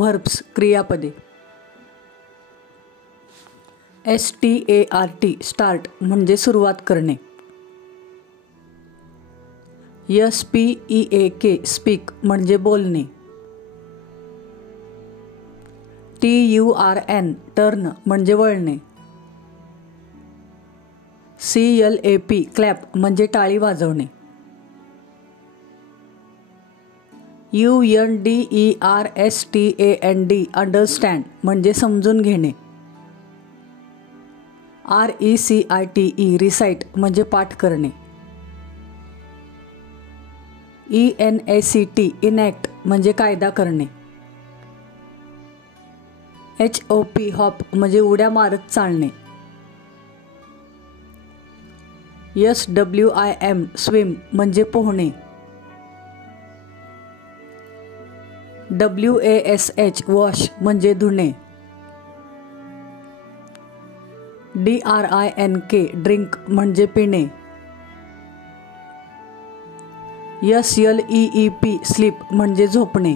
Verbs क्रियापदे. START start म्हणजे सुरुवात करणे. SPEAK स्पीक म्हणजे बोलणे. TURN टर्न म्हणजे वळणे. CLAP क्लॅप म्हणजे टाळी वाजवणे. UNDERSTAND अंडरस्टँड म्हणजे समजून घेणे. RECITE रिसाइट म्हणजे पाठ करणे. ENACT इनॅक्ट म्हणजे कायदा करणे. HOP हॉप म्हणजे उड्या मारत चालणे. SWIM स्विम म्हणजे पोहणे. WASH वॉश म्हणजे धुणे. DRINK ड्रिंक म्हणजे पिणे. SLEEP स्लीप म्हणजे झोपणे.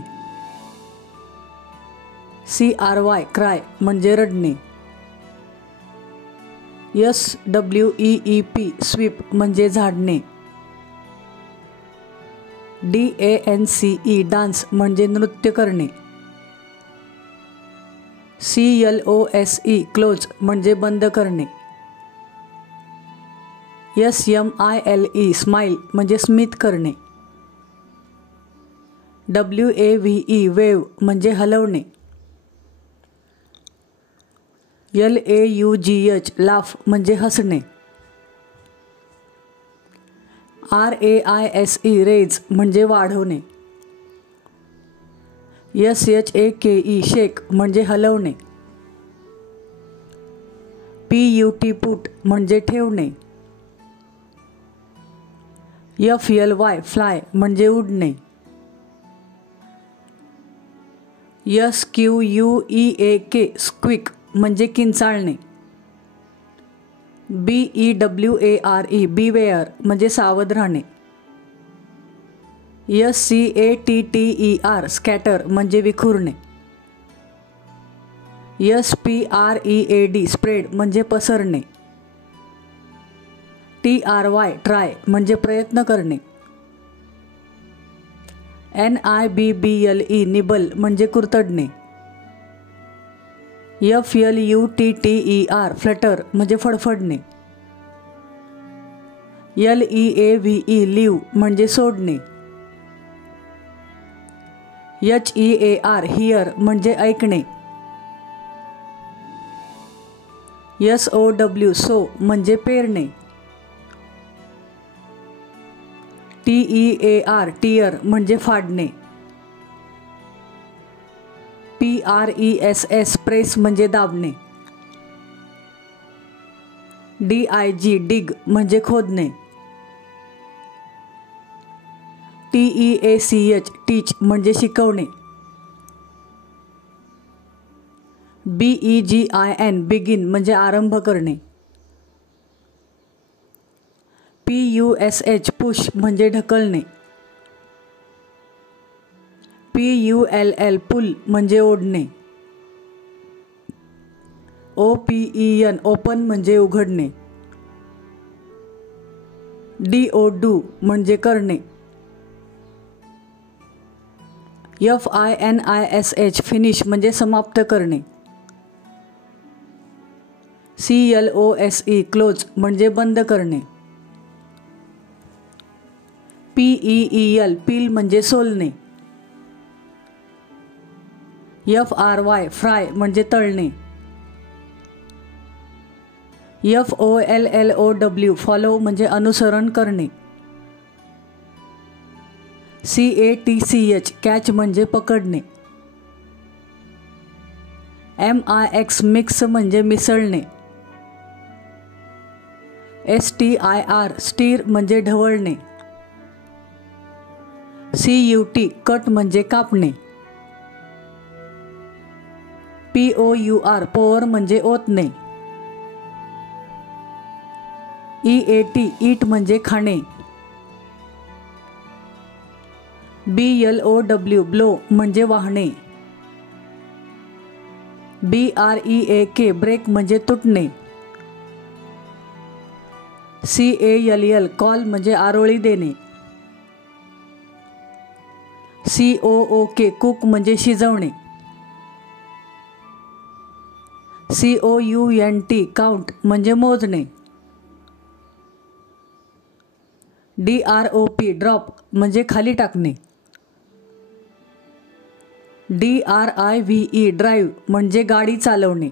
CRY क्राय म्हणजे रडणे. SWEEP स्वीप म्हणजे झाडणे. DANCE डान्स म्हणजे नृत्य करणे. CLOSE क्लोज म्हणजे बंद करणे. SMILE स्माईल म्हणजे स्मित करणे. WAVE वेव म्हणजे हलवणे. LAUGH लाफ म्हणजे हसणे. RAISE रेज म्हणजे वाढवणे. SHAKE शेक म्हणजे हलवणे. PUT पुट म्हणजे ठेवणे. FLY फ्लाय म्हणजे उडणे. SQUEAK स्क्विक म्हणजे किंचाळणे. BEWARE बीवेअर म्हणजे सावध राहणे. SCATTER स्कॅटर म्हणजे विखुरणे. SPREAD स्प्रेड म्हणजे पसरणे. TRY ट्राय म्हणजे प्रयत्न करणे. NIBBLE निबल म्हणजे कुरतडणे. FLUTTER फ्लटर म्हणजे फडफडणे. LEAVE लीव म्हणजे सोडणे. HEAR हिअर म्हणजे ऐकणे. SOW सो म्हणजे पेरणे. TEAR टियर म्हणजे फाडणे. PRESS प्रेस म्हणजे दाबणे. DIG डिग म्हणजे खोदणे. TEACH टीच म्हणजे शिकवणे. BEGIN बिगिन म्हणजे आरंभ करणे. PUSH पुश म्हणजे ढकलणे. PULL पुल म्हणजे ओढणे. OPEN ओपन म्हणजे उघडणे. DO डू म्हणजे करणे. FINISH फिनिश म्हणजे समाप्त करणे. CLOSE क्लोज म्हणजे बंद करणे. PEEL पील म्हणजे सोलणे. FRY फ्राय म्हणजे तळणे. FOLLOW फॉलो म्हणजे अनुसरण करणे. CATCH कॅच म्हणजे पकडणे. MIX मिक्स म्हणजे मिसळणे. STIR स्टीर म्हणजे ढवळणे. CUT कट म्हणजे कापणे. POUR पोअर म्हणजे ओतणे. EAT ईट म्हणजे खाणे. BLOW ब्लो म्हणजे वाहणे. BREAK ब्रेक म्हणजे तुटणे. CALL कॉल म्हणजे आरोळी देणे. COOK कुक म्हणजे शिजवणे. COUNT काउंट म्हणजे मोजणे. DROP ड्रॉप म्हणजे खाली टाकणे. DRIVE ड्राईव्ह म्हणजे गाडी चालवणे.